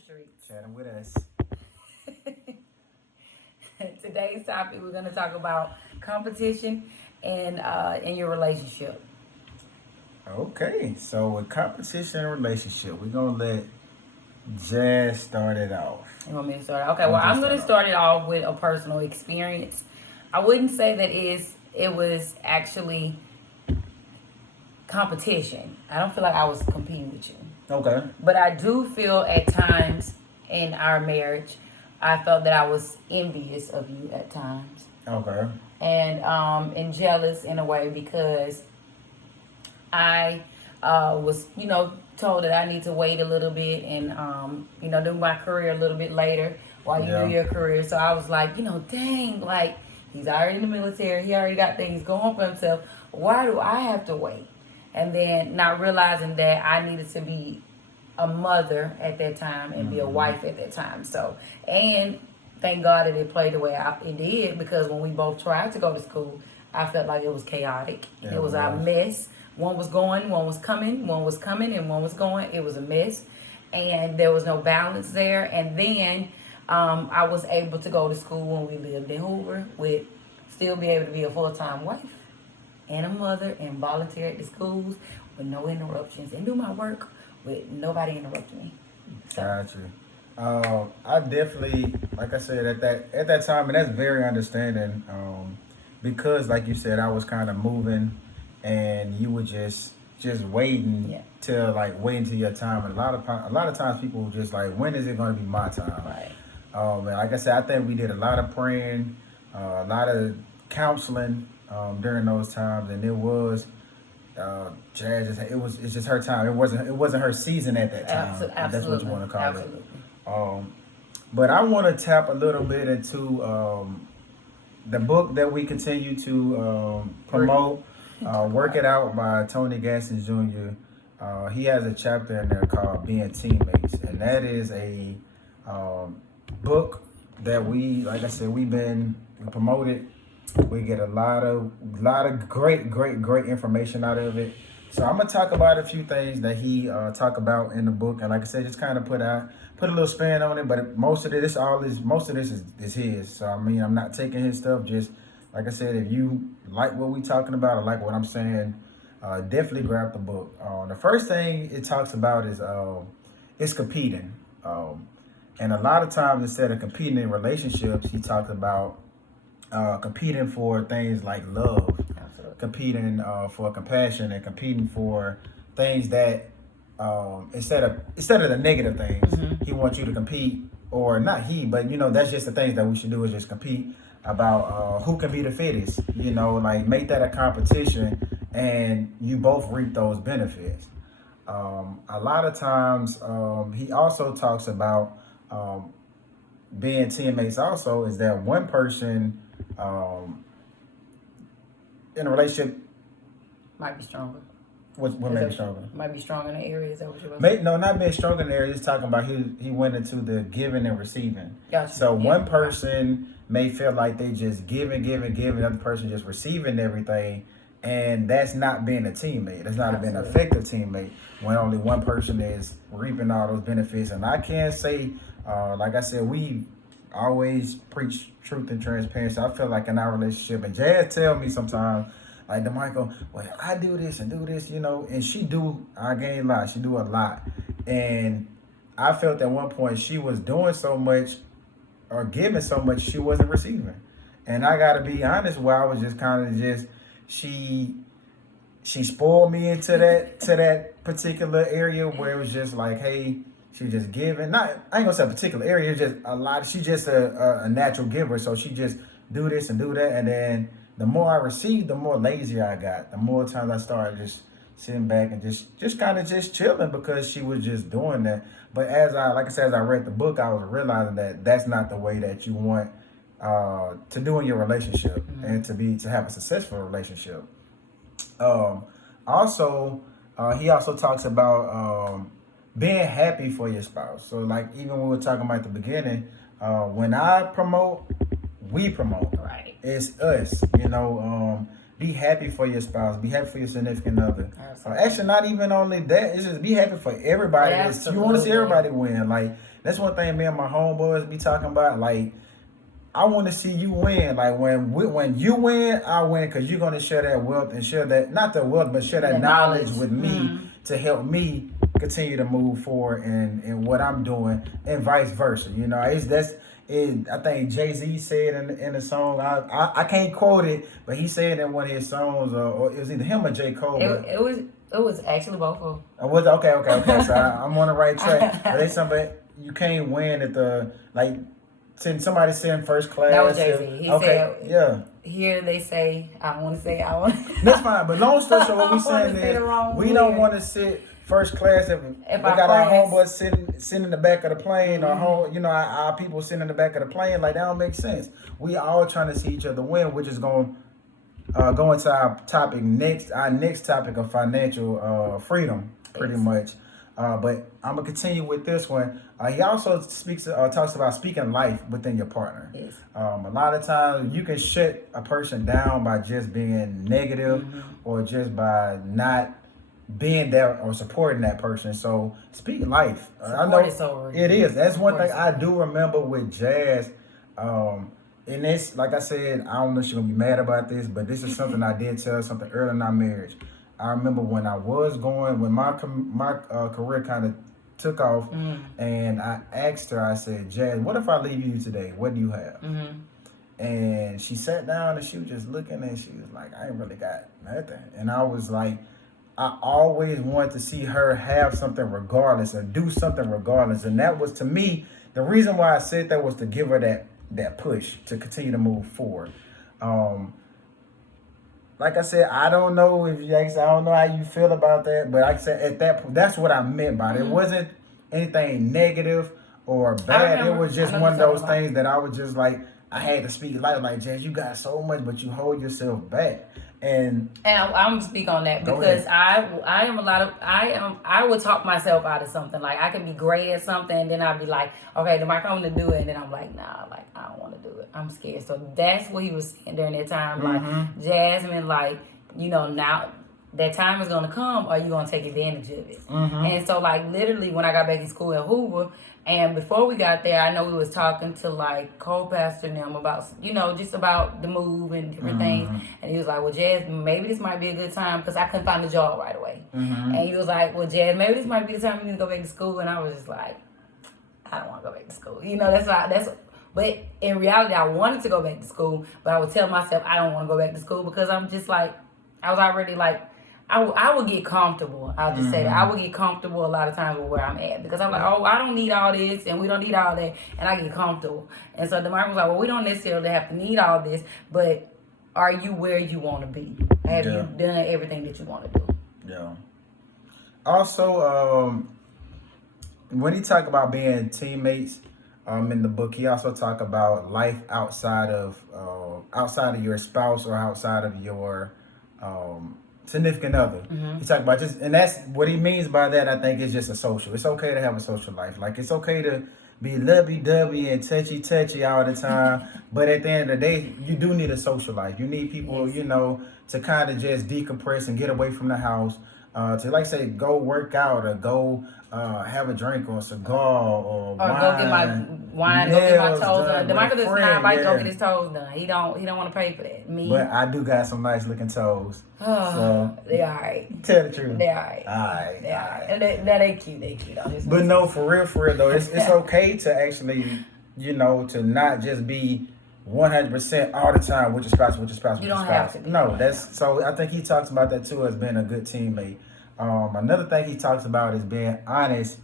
Streets. Chatting with us. Today's topic, we're going to talk about competition and in your relationship. Okay, so with competition and relationship, we're gonna let Jazz start it off. You want me to start? Okay, I'm well, just I'm going to start start it off with a personal experience. I wouldn't say that it was actually competition. I don't feel like I was competing with you. Okay. But I do feel at times in our marriage, I felt that I was envious of you at times. Okay. And jealous in a way because I was, told that I need to wait a little bit and, do my career a little bit later while you do your career. So I was like, dang, like he's already in the military. He already got things going for himself. Why do I have to wait? And then not realizing that I needed to be a mother at that time and be a wife at that time. So, and thank God that it played the way it did, because when we both tried to go to school, I felt like it was chaotic. Yeah, it was a mess. One was going, one was coming, one was coming, and one was going. It was a mess. And there was no balance there. And then I was able to go to school when we lived in Hoover, with still be able to be a full-time wife and a mother and volunteer at the schools with no interruptions and do my work with nobody interrupting me. So. Got you. I definitely, like I said, at that time, and that's very understanding. Because, like you said, I was kind of moving, and you were just waiting waiting till your time. And a lot of times, people were just like, when is it going to be my time? Right. And like I said, I think we did a lot of praying, a lot of counseling during those times, and it was. Jazz, it's just her time. It wasn't her season at that time. Absolutely. That's what you want to call Absolutely. it. But I want to tap a little bit into the book that we continue to promote, "Work It Out" by Tony Gaskins Jr. He has a chapter in there called "Being Teammates," and that is a book that like I said, we promoted. We get a lot of great information out of it. So I'm gonna talk about a few things that he talk about in the book, and like I said, just kind of put a little spin on it. But most of this is his. So I mean, I'm not taking his stuff. Just like I said, if you like what we talking about or like what I'm saying, definitely grab the book. The first thing it talks about is competing, and a lot of times instead of competing in relationships, he talks about competing for things like love, Absolutely. competing for compassion, and competing for things that instead of the negative things, he wants you to compete, or not he, but that's just the things that we should do, is just compete about who can be the fittest. Like make that a competition, and you both reap those benefits. A lot of times, he also talks about being teammates. Also, is that one person in a relationship might be stronger. What made me stronger? Might be stronger in the area. Is that what you're saying? No, not being stronger in the area. Just talking about he went into the giving and receiving. Gotcha. So one person may feel like they just giving, the other person just receiving everything, and that's not being a teammate. That's not being an effective teammate when only one person is reaping all those benefits. And I can't say, like I said, we always preach truth and transparency. I feel like in our relationship, and Jazz tell me sometimes, like, DeMichael, well, I do this and do this, and she do, I gain a lot. She do a lot. And I felt at one point she was doing so much or giving so much she wasn't receiving. And I got to be honest, where I was just kind of she spoiled me into that particular area where it was just like, hey, she just giving. I ain't gonna say a particular area. It's just a lot. She's just a natural giver. So she just do this and do that. And then the more I received, the more lazier I got. The more times I started just sitting back and just kind of just chilling, because she was just doing that. But as I read the book, I was realizing that that's not the way that you want to do in your relationship, and to have a successful relationship. Also, he also talks about being happy for your spouse. So like, even when we were talking about at the beginning, when I promote, we promote. Right. It's us, be happy for your spouse, be happy for your significant other. Absolutely. Actually, not even only that, it's just be happy for everybody. You want to see everybody win. Like, That's one thing me and my homeboys be talking about. Like, I want to see you win. Like when you win, I win because you're gonna share that wealth and share that not the wealth, but share that The knowledge knowledge. with me to help me continue to move forward in what I'm doing, and vice versa. You know, I think Jay-Z said in the song. I can't quote it, but he said in one of his songs, or it was either him or J. Cole. It was actually both of them. I was okay. So I'm on the right track. But they somebody you can't win at the like. Somebody send first class. That was Jay-Z. He said, yeah. Here they say, I want to say, I want. That's fine. But long story short, what we I wanna saying say the is wrong we word. don't want to sit first class if we our got our friends- homeboys sitting in the back of the plane, or our people sitting in the back of the plane. Like, that don't make sense. We all trying to see each other win, which is going go into our topic next. Our next topic of financial freedom, pretty much. But I'm gonna continue with this one. He also talks about speaking life within your partner. Yes. A lot of times you can shut a person down by just being negative, or just by not being there or supporting that person. So speak life. I know is so real. it is. That's one Support thing is I do remember with Jazz. And this, like I said, I don't know if she's gonna be mad about this, but this is something I did tell her something early in our marriage. I remember when my career kind of took off, and I asked her, I said, Jazz, what if I leave you today? What do you have? And she sat down and she was just looking, and she was like, I ain't really got nothing. And I was like, I always wanted to see her have something regardless, or do something regardless. And that was, to me, the reason why I said that was to give her that push to continue to move forward. Like I said, I don't know if you asked, I don't know how you feel about that, but like I said, at that point, that's what I meant by it. It wasn't anything negative or bad. It was just one of those things that I was just like, I had to speak life. Like, Jazz, you got so much, but you hold yourself back. And I'm gonna speak on that because I would talk myself out of something. Like, I can be great at something, and then I'd be like, okay, DeMarco, I'm gonna do it, and then I'm like, nah, like, I don't want to do it. I'm scared. So that's what he was saying during that time. Like, Jasmine, like, now that time is gonna come. Are you gonna take advantage of it? And so, like, literally, when I got back in school at Hoover, and before we got there, I know we was talking to, like, co-pastor and them about, just about the move and different things. And he was like, well, Jazz, maybe this might be a good time, because I couldn't find a job right away. And he was like, well, Jazz, maybe this might be the time you need to go back to school. And I was just like, I don't want to go back to school. But in reality, I wanted to go back to school, but I would tell myself I don't want to go back to school because I'm just like, I was already like, I would get comfortable. I'll just say that. I would get comfortable a lot of times with where I'm at because I'm like, oh, I don't need all this and we don't need all that. And I get comfortable. And so DeMarco was like, well, we don't necessarily have to need all this, but are you where you want to be? Have you done everything that you want to do? Yeah. Also, when he talk about being teammates, in the book, he also talk about life outside of your spouse or outside of your significant other. He talk about and that's what he means by that. I think is just a social. It's okay to have a social life. Like, it's okay to be lovey-dovey and touchy all the time, but at the end of the day, you do need a social life. You need people, to kind of just decompress and get away from the house. To, like, say, go work out or go have a drink or a cigar or wine. Go get my wine, go get my toes done. DeMarco does not like go get his toes done. He don't want to pay for that. Me, but I do got some nice looking toes. So they all right. Tell the truth. They all right. All right. They all right. And they cute. They cute. But no, for real though, it's okay to actually, to not just be 100% all the time with your spouse. You don't have to be. No, so I think he talks about that too as being a good teammate. Another thing he talks about is being honest.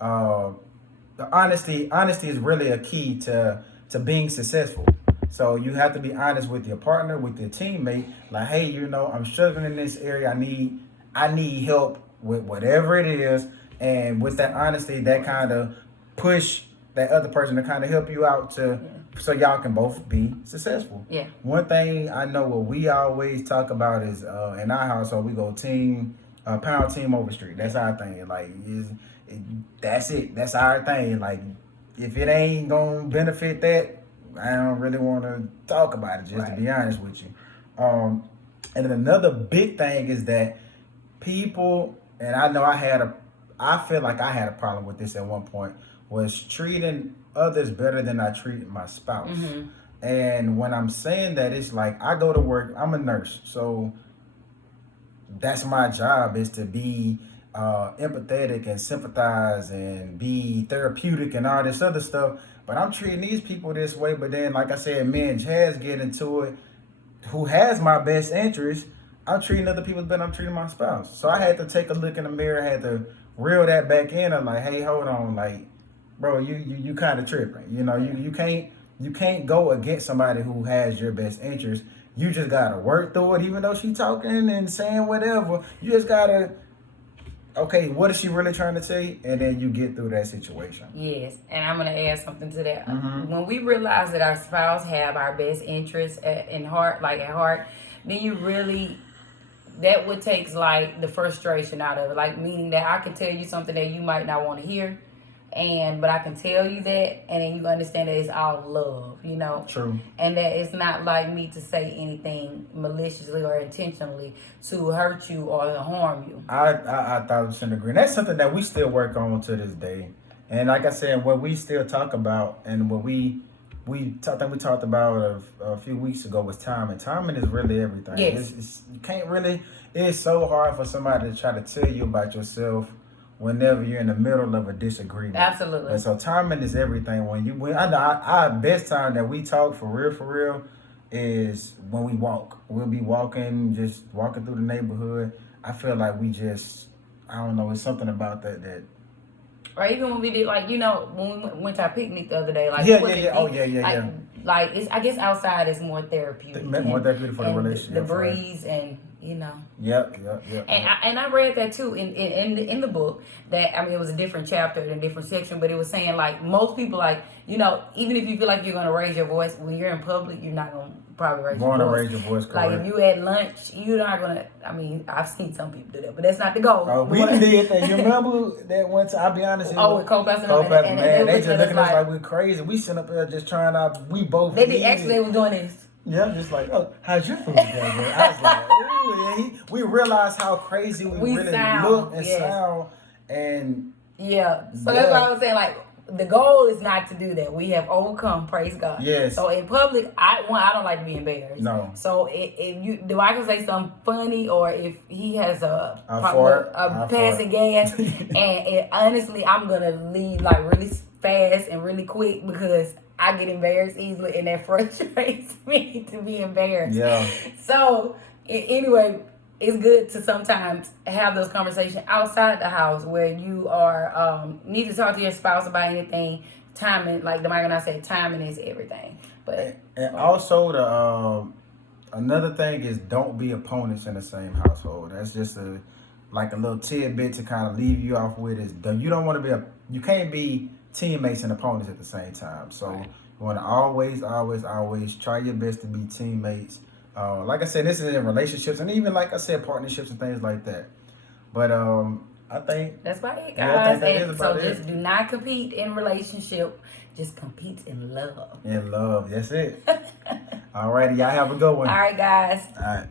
Honesty is really a key to being successful. So you have to be honest with your partner, with your teammate. Like, hey, I'm struggling in this area. I need help with whatever it is. And with that honesty, that kind of push that other person to kind of help you out so y'all can both be successful. Yeah. One thing I know what we always talk about is in our household, we go pound team over street. That's our thing. Like, that's it. That's our thing. Like, if it ain't gonna benefit that, I don't really want to talk about it, just to be honest with you. And then another big thing is that people, and I know I feel like I had a problem with this at one point, was treating others better than I treated my spouse. And when I'm saying that, it's like I go to work. I'm a nurse, so that's my job, is to be empathetic and sympathize and be therapeutic and all this other stuff. But I'm treating these people this way. But then, like I said, me and Jazz get into it, who has my best interest. I'm treating other people better than I'm treating my spouse. So I had to take a look in the mirror, had to reel that back in. I'm like, hey, hold on, like, bro, you kind of tripping. You know, you can't go against somebody who has your best interest. You just gotta work through it, even though she talking and saying whatever. You just gotta, okay, what is she really trying to say? And then you get through that situation. Yes, and I'm gonna add something to that. When we realize that our spouse have our best interests at heart, then you really, that what takes like the frustration out of it. Like, meaning that I can tell you something that you might not want to hear, but I can tell you that, and then you understand that it's all love, you know. True. And that it's not like me to say anything maliciously or intentionally to hurt you or to harm you. I 1,000% agree. And that's something that we still work on to this day. And like I said, what we still talk about, and what I think we talked about a few weeks ago, was timing. Timing is really everything. Yes. You can't really. It's so hard for somebody to try to tell you about yourself whenever you're in the middle of a disagreement. Absolutely. And so timing is everything. I know our best time that we talk for real is when we walk. We'll be just walking through the neighborhood. I feel like I don't know, it's something about that. Or even when we did, like, you know, when we went to our picnic the other day, like, Yeah. Oh, yeah. Like, it's, I guess outside is more therapeutic. More therapeutic for the relationship. The breeze, and you know. Yep. And I read that too in the book, that, I mean, it was a different chapter and a different section, but it was saying, like, most people, like, you know, even if you feel like you're gonna raise your voice when you're in public, you're not gonna probably raise your voice. Raise your voice, correct. Like, if you at lunch, you're not gonna. I mean, I've seen some people do that, but that's not the goal. Oh, we did that. You remember that one time? I'll be honest. With Co-Pastor, man, they just looking at us like we're crazy. We sitting up there just trying out. We both. They was doing this. Yeah, just like, oh, how's your food going? I was like, ooh, yeah. We realized how crazy we really look and sound, and so that's why I was saying, like, the goal is not to do that. We have overcome, praise God. Yes. So in public, I don't like to be embarrassed. No. So if I can say something funny, or if he has a passing gas, and honestly, I'm gonna leave like really fast and really quick, because I get embarrassed easily, and that frustrates me to be embarrassed. Yeah. So anyway, it's good to sometimes have those conversations outside the house, where you are need to talk to your spouse about anything. Timing, like the Mike and I said, timing is everything. But and also another thing is, don't be opponents in the same household. That's just a little tidbit to kind of leave you off with, is you don't want to you can't be teammates and opponents at the same time. So you want to always try your best to be teammates. Like I said, this is in relationships, and even, like I said, partnerships and things like that. But I think that's about it, guys. Just do not compete in relationship. Just compete in love. In love, that's it. All righty, y'all have a good one. All right, guys. All right.